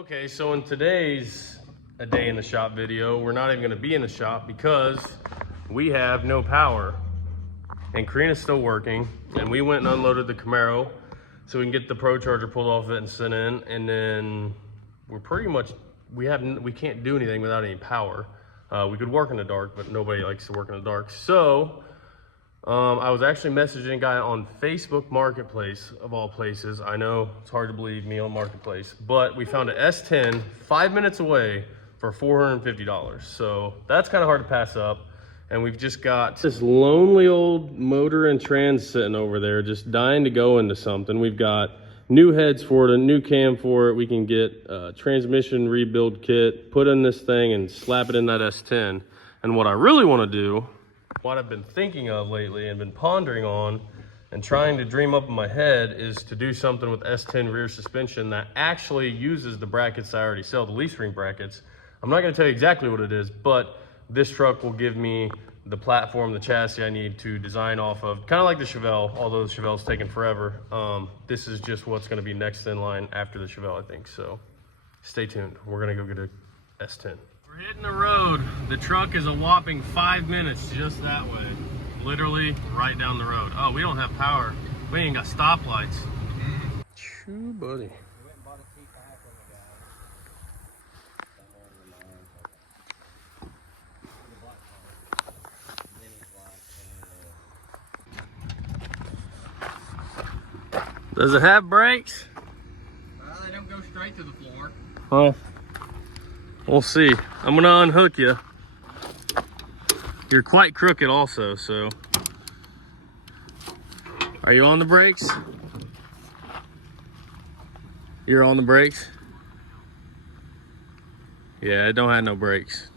Okay, so in today's a day in the shop video, we're not even gonna be in the shop because we have no power. And Karina's still working, and we went and unloaded the Camaro so we can get the Pro Charger pulled off of it and sent in, and then we're pretty much, we can't do anything without any power. We could work in the dark, but nobody likes to work in the dark. So I was actually messaging a guy on Facebook Marketplace, of all places. I know it's hard to believe me on Marketplace, but we found an S10 5 minutes away for $450. So that's kind of hard to pass up. And we've just got this lonely old motor and trans sitting over there, just dying to go into something. We've got new heads for it, a new cam for it. We can get a transmission rebuild kit, put in this thing and slap it in that S10. And what I really want to do, what I've been thinking of lately and been pondering on and trying to dream up in my head, is to do something with S10 rear suspension that actually uses the brackets I already sell, the leaf spring brackets. I'm not going to tell you exactly what it is, but this truck will give me the platform, the chassis I need to design off of. Kind of like the Chevelle, although the Chevelle's taken forever. This is just what's going to be next in line after the Chevelle, I think. So stay tuned. We're going to go get a S10. We're hitting the road. The truck is a whopping 5 minutes just that way. Literally right down the road. Oh, we don't have power. We ain't got stoplights. Choo, buddy. Does it have brakes? Well, they don't go straight to the floor. Well, we'll see. I'm gonna unhook you. You're quite crooked also, so. Are you on the brakes? You're on the brakes? Yeah, it don't have no brakes.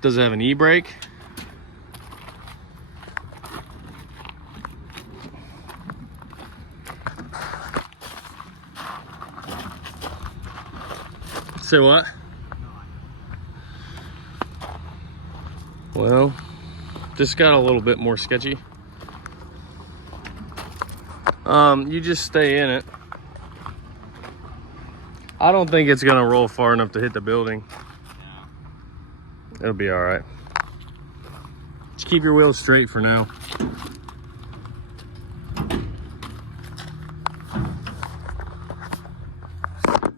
Does it have an e-brake? Say what? Well, this got a little bit more sketchy. You just stay in it. I don't think it's gonna roll far enough to hit the building. It'll be all right. Just keep your wheels straight for now.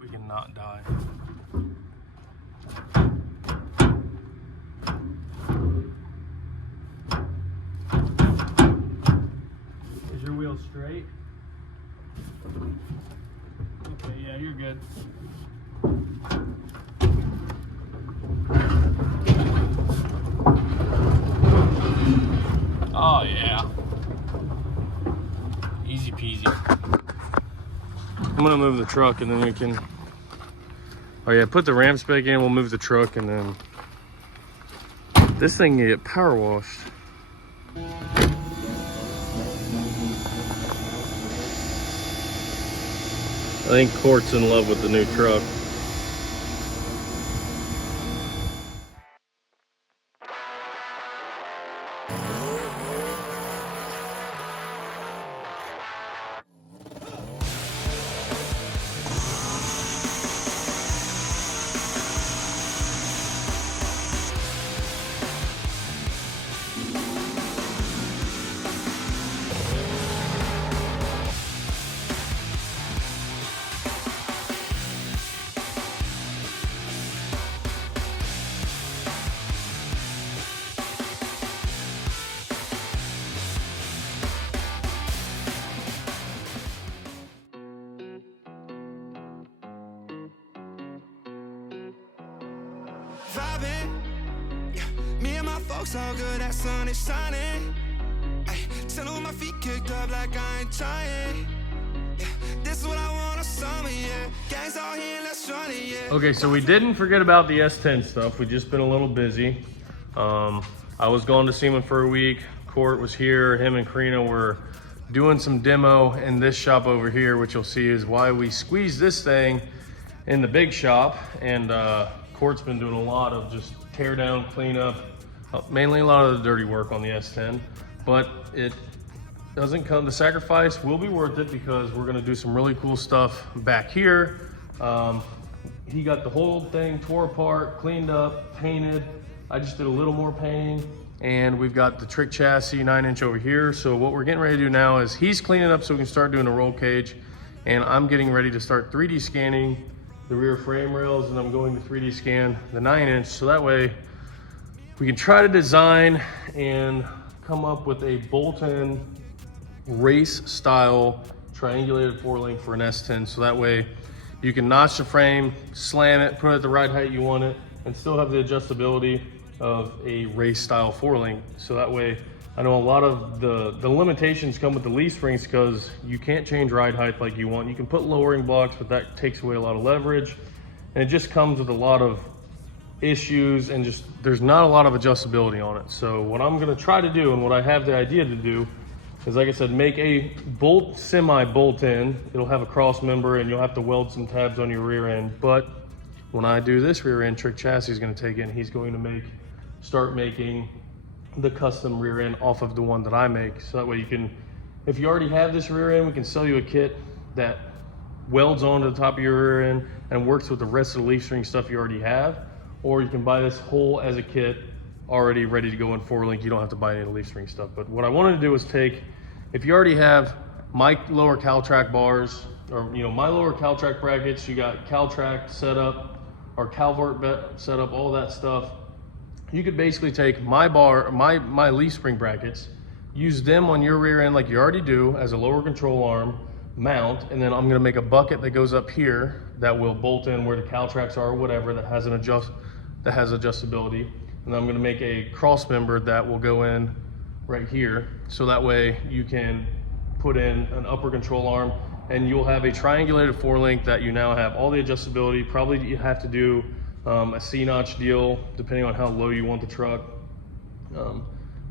We can not die. Is your wheel straight? Okay, yeah, you're good. Oh yeah. Easy peasy. I'm gonna move the truck and then we can, oh yeah, put the ramps back in, we'll move the truck, and then this thing can get power washed. I think Court's in love with the new truck. Vibing, yeah. Me and my folks all good, that sun is shining. Ay, chillin' with my feet kicked up like I ain't trying. Yeah, this is what I want, a summer, yeah. Gangs all here, let's run it, yeah. Okay, so we didn't forget about the S10 stuff. We've just been a little busy. I was going to Seaman for a week. Court was here. Him and Karina were doing some demo in this shop over here, which you'll see is why we squeezed this thing in the big shop. And Court's been doing a lot of just tear down, clean up, mainly a lot of the dirty work on the S10. But it doesn't come, the sacrifice will be worth it because we're gonna do some really cool stuff back here. He got the whole thing tore apart, cleaned up, painted. I just did a little more painting, and we've got the trick chassis 9-inch over here. So what we're getting ready to do now is he's cleaning up so we can start doing a roll cage, and I'm getting ready to start 3D scanning the rear frame rails, and I'm going to 3D scan the 9-inch, so that way we can try to design and come up with a bolt-in race style triangulated four-link for an S10, so that way you can notch the frame, slam it, put it at the right height you want it, and still have the adjustability of a race style four-link. So that way, I know a lot of the limitations come with the leaf springs because you can't change ride height like you want. You can put lowering blocks, but that takes away a lot of leverage. And it just comes with a lot of issues, and just there's not a lot of adjustability on it. So what I'm gonna try to do, and what I have the idea to do, is, like I said, make a bolt, semi-bolt in. It'll have a cross member and you'll have to weld some tabs on your rear end. But when I do this rear end, Trick Chassis is gonna take it and he's going to start making the custom rear end off of the one that I make. So that way you can, if you already have this rear end, we can sell you a kit that welds onto the top of your rear end and works with the rest of the leaf spring stuff you already have. Or you can buy this whole as a kit, already ready to go in four link. You don't have to buy any of the leaf spring stuff. But what I wanted to do is take, if you already have my lower Caltrack bars, or my lower Caltrack brackets, you got Caltrack setup or Calvert setup, all that stuff. You could basically take my leaf spring brackets, use them on your rear end like you already do as a lower control arm mount, and then I'm gonna make a bucket that goes up here that will bolt in where the Caltracks are or whatever, that has adjustability. And I'm gonna make a cross member that will go in right here. So that way you can put in an upper control arm and you'll have a triangulated four link that you now have all the adjustability. Probably you have to do a C-notch deal depending on how low you want the truck. But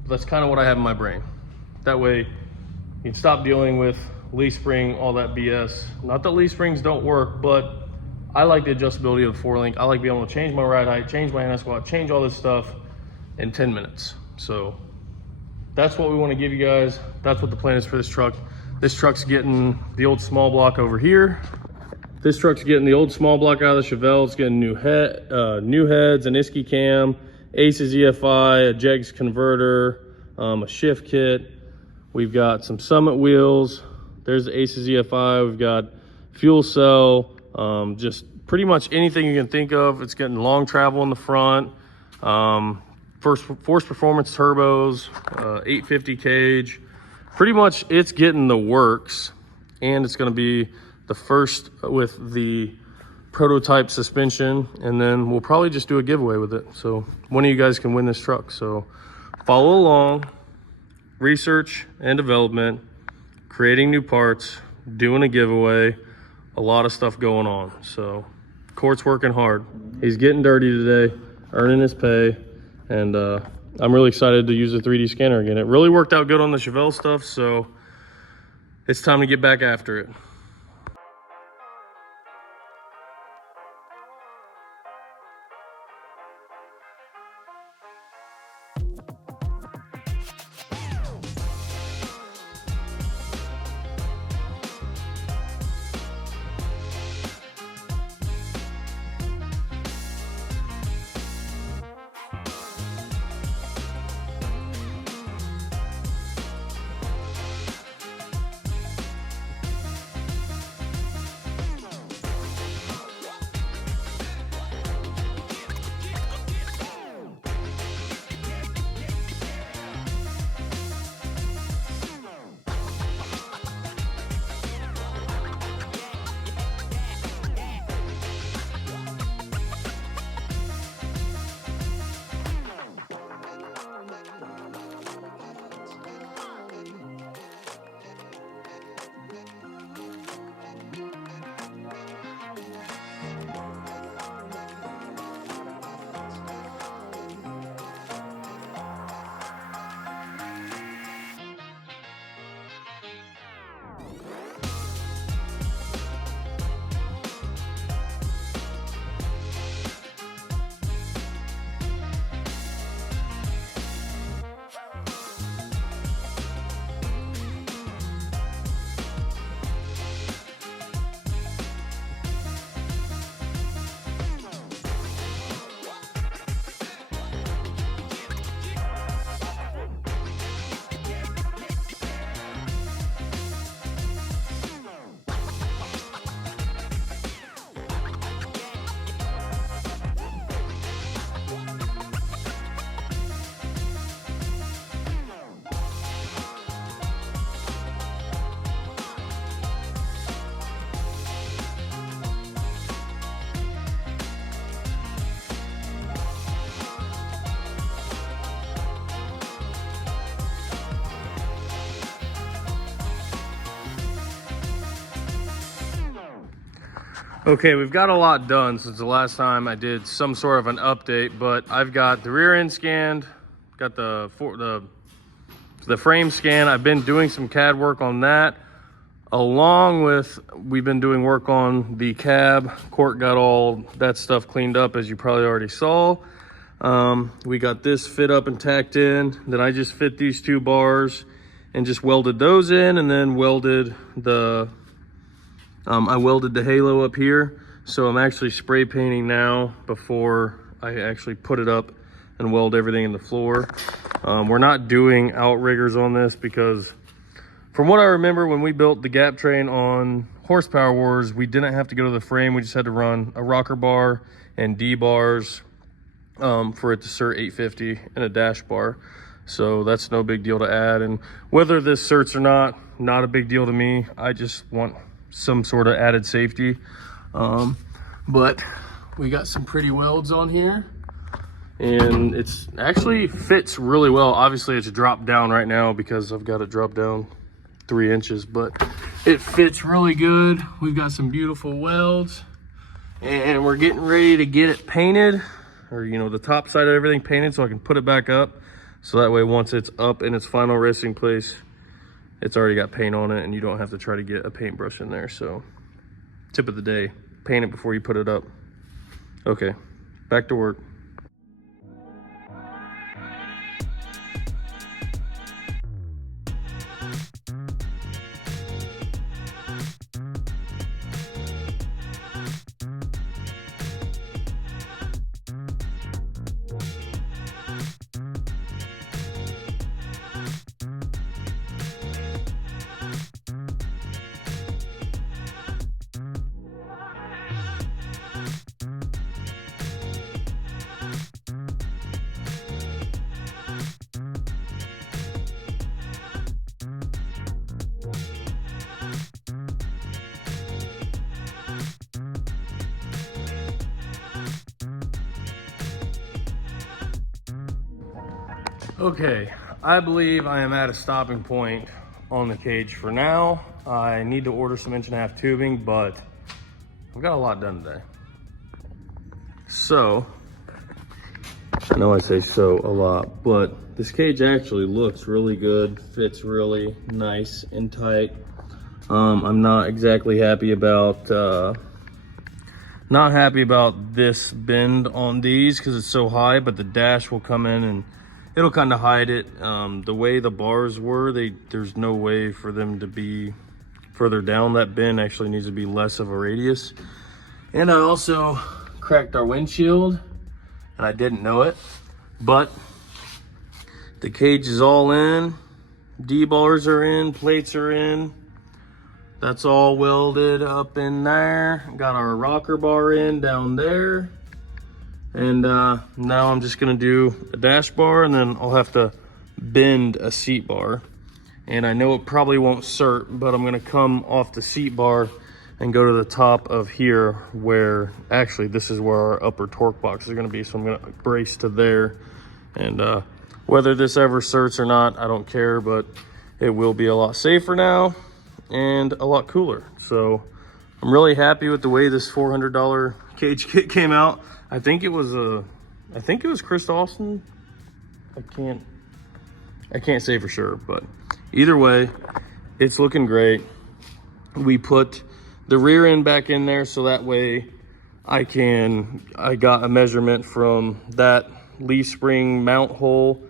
that's kind of what I have in my brain. That way you can stop dealing with leaf spring, all that BS. Not that leaf springs don't work, but I like the adjustability of the four link. I like being able to change my ride height, change my anti-squat, change all this stuff in 10 minutes. So that's what we want to give you guys. That's what the plan is for this truck. This truck's getting the old small block over here. This truck's getting the old small block out of the Chevelle. It's getting new heads, an Iski cam, Aces EFI, a Jegs converter, a shift kit. We've got some Summit wheels. There's the Aces EFI. We've got fuel cell, just pretty much anything you can think of. It's getting long travel in the front. Force Performance turbos, 850 cage. Pretty much it's getting the works, and it's going to be the first with the prototype suspension, and then we'll probably just do a giveaway with it. So one of you guys can win this truck. So follow along, research and development, creating new parts, doing a giveaway, a lot of stuff going on. So Court's working hard. He's getting dirty today, earning his pay, and I'm really excited to use the 3D scanner again. It really worked out good on the Chevelle stuff, so it's time to get back after it. Okay, we've got a lot done since the last time I did some sort of an update, but I've got the rear end scanned, got the frame scan. I've been doing some CAD work on that, along with we've been doing work on the cab. Court got all that stuff cleaned up, as you probably already saw. We got this fit up and tacked in. Then I just fit these 2 bars and just welded those in, and then welded the I welded the halo up here. So I'm actually spray painting now before I actually put it up and weld everything in the floor. We're not doing outriggers on this because from what I remember, when we built the gap train on Horsepower Wars, we didn't have to go to the frame. We just had to run a rocker bar and D bars for it to cert 850 and a dash bar. So that's no big deal to add. And whether this certs or not a big deal to me. I just want some sort of added safety. But we got some pretty welds on here, and it's actually fits really well. Obviously it's dropped down right now because I've got it dropped down 3 inches, but it fits really good. We've got some beautiful welds, and we're getting ready to get it painted, or the top side of everything painted, so I can put it back up. So that way, once it's up in its final resting place, it's already got paint on it and you don't have to try to get a paintbrush in there. So tip of the day, paint it before you put it up. Okay, back to work. Okay, I believe I am at a stopping point on the cage for now. I need to order some 1.5" tubing, but I've got a lot done today. So, I know I say so a lot, but this cage actually looks really good, fits really nice and tight. I'm not exactly happy about this bend on these because it's so high, but the dash will come in and it'll kind of hide it. The way the bars were, there's no way for them to be further down. That bend actually needs to be less of a radius. And I also cracked our windshield, and I didn't know it, but the cage is all in. D-bars are in, plates are in. That's all welded up in there. Got our rocker bar in down there. And now I'm just gonna do a dash bar, and then I'll have to bend a seat bar. And I know it probably won't cert, but I'm gonna come off the seat bar and go to the top of here, where actually this is where our upper torque box is gonna be. So I'm gonna brace to there. And whether this ever certs or not, I don't care, but it will be a lot safer now and a lot cooler. So I'm really happy with the way this $400 cage kit came out. I think it was Chris Austin. I can't say for sure, but either way, it's looking great. We put the rear end back in there so that way I got a measurement from that leaf spring mount hole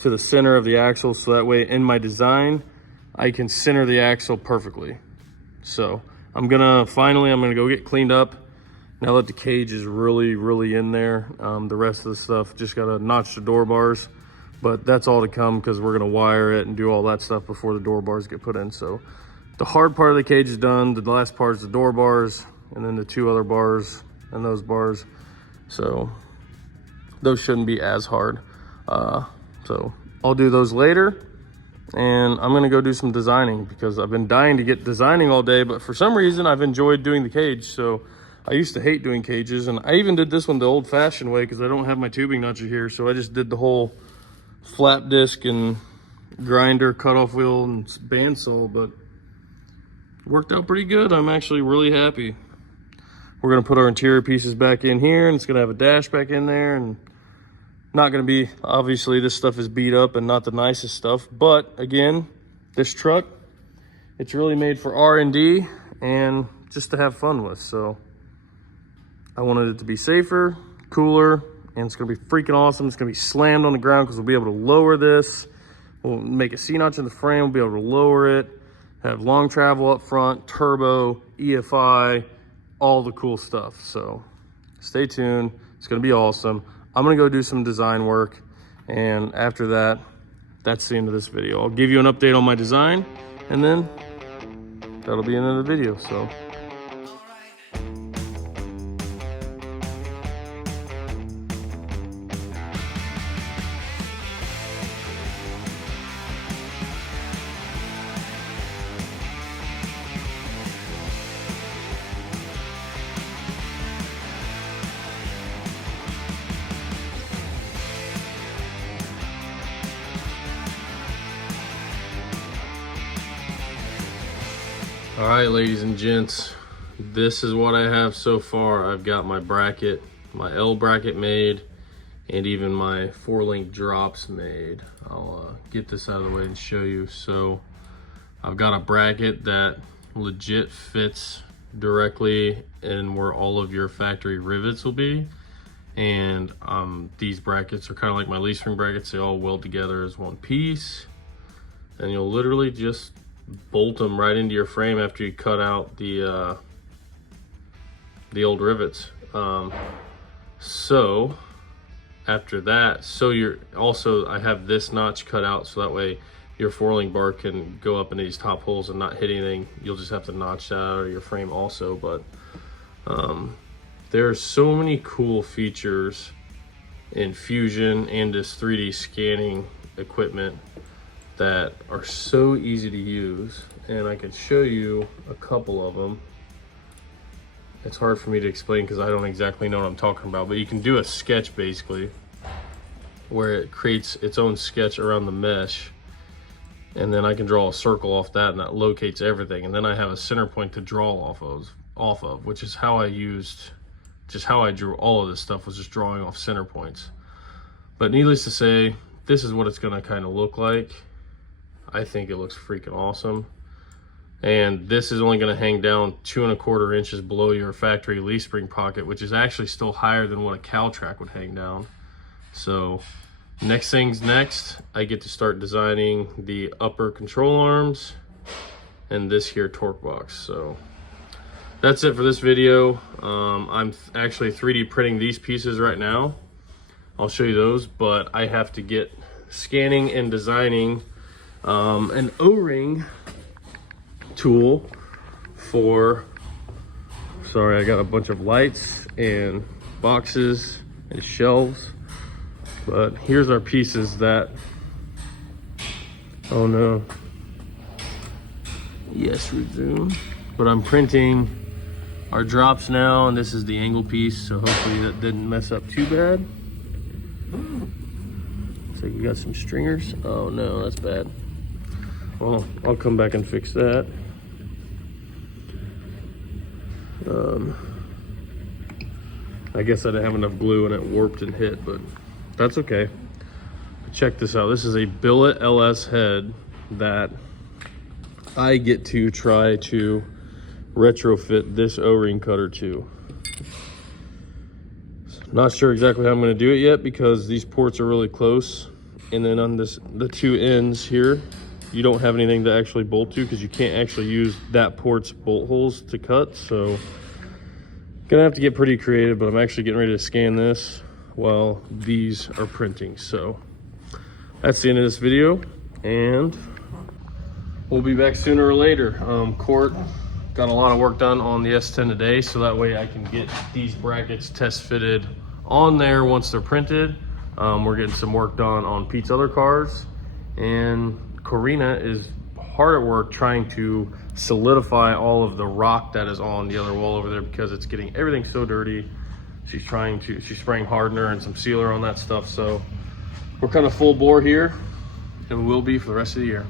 to the center of the axle, so that way in my design I can center the axle perfectly. So I'm gonna go get cleaned up now that the cage is really in there. The rest of the stuff, just gotta notch the door bars, but that's all to come because we're gonna wire it and do all that stuff before the door bars get put in. So the hard part of the cage is done. The last part is the door bars, and then the 2 other bars and those bars. So those shouldn't be as hard. So I'll do those later, and I'm gonna go do some designing because I've been dying to get designing all day, but for some reason I've enjoyed doing the cage. So I used to hate doing cages, and I even did this one the old fashioned way because I don't have my tubing notcher here. So I just did the whole flap disc and grinder, cutoff wheel, and bandsaw, but worked out pretty good. I'm actually really happy. we're gonna put our interior pieces back in here, and it's gonna have a dash back in there, and not gonna be, obviously this stuff is beat up and not the nicest stuff, but again, this truck, it's really made for R&D and just to have fun with. So I wanted it to be safer, cooler, and it's gonna be freaking awesome. It's gonna be slammed on the ground because we'll be able to lower this. We'll make a C-notch in the frame, we'll be able to lower it, have long travel up front, turbo, EFI, all the cool stuff. So stay tuned, it's gonna be awesome. I'm gonna go do some design work, and after that, that's the end of this video. I'll give you an update on my design, and then that'll be another video, so. All right, ladies and gents, this is what I have so far. I've got my bracket, my L bracket made, and even my 4-link drops made. I'll get this out of the way and show you. So I've got a bracket that legit fits directly in where all of your factory rivets will be. And these brackets are kind of like my leaf spring brackets. They all weld together as one piece. And you'll literally just bolt them right into your frame after you cut out the old rivets. So after that, so you're also, I have this notch cut out so that way your 4-link bar can go up in these top holes and not hit anything. You'll just have to notch that out of your frame also. But there are so many cool features in Fusion and this 3D scanning equipment that are so easy to use, and I could show you a couple of them. It's hard for me to explain because I don't exactly know what I'm talking about, but you can do a sketch basically where it creates its own sketch around the mesh, and then I can draw a circle off that, and that locates everything, and then I have a center point to draw off of, which is how I drew all of this stuff, was just drawing off center points. But needless to say, this is what it's gonna kind of look like. I think it looks freaking awesome. And this is only gonna hang down 2¼ inches below your factory leaf spring pocket, which is actually still higher than what a Caltrack would hang down. So next thing's next, I get to start designing the upper control arms and this here torque box. So that's it for this video. I'm actually 3D printing these pieces right now. I'll show you those, but I have to get scanning and designing an O-ring tool for, sorry, I got a bunch of lights and boxes and shelves, but here's our pieces that, oh no, yes, resume. But I'm printing our drops now, and this is the angle piece, so hopefully that didn't mess up too bad. So you got some stringers. Oh no, that's bad. Well, I'll come back and fix that. I guess I didn't have enough glue and it warped and hit, but that's okay. Check this out. This is a billet LS head that I get to try to retrofit this O-ring cutter to. Not sure exactly how I'm going to do it yet because these ports are really close, and then on this, the two ends here, you don't have anything to actually bolt to because you can't actually use that port's bolt holes to cut. So gonna have to get pretty creative, but I'm actually getting ready to scan this while these are printing. So that's the end of this video, and we'll be back sooner or later. Court got a lot of work done on the S10 today, so that way I can get these brackets test fitted on there once they're printed. We're getting some work done on Pete's other cars, and Corina is hard at work trying to solidify all of the rock that is on the other wall over there because it's getting everything so dirty. She's spraying hardener and some sealer on that stuff. So we're kind of full bore here, and we will be for the rest of the year.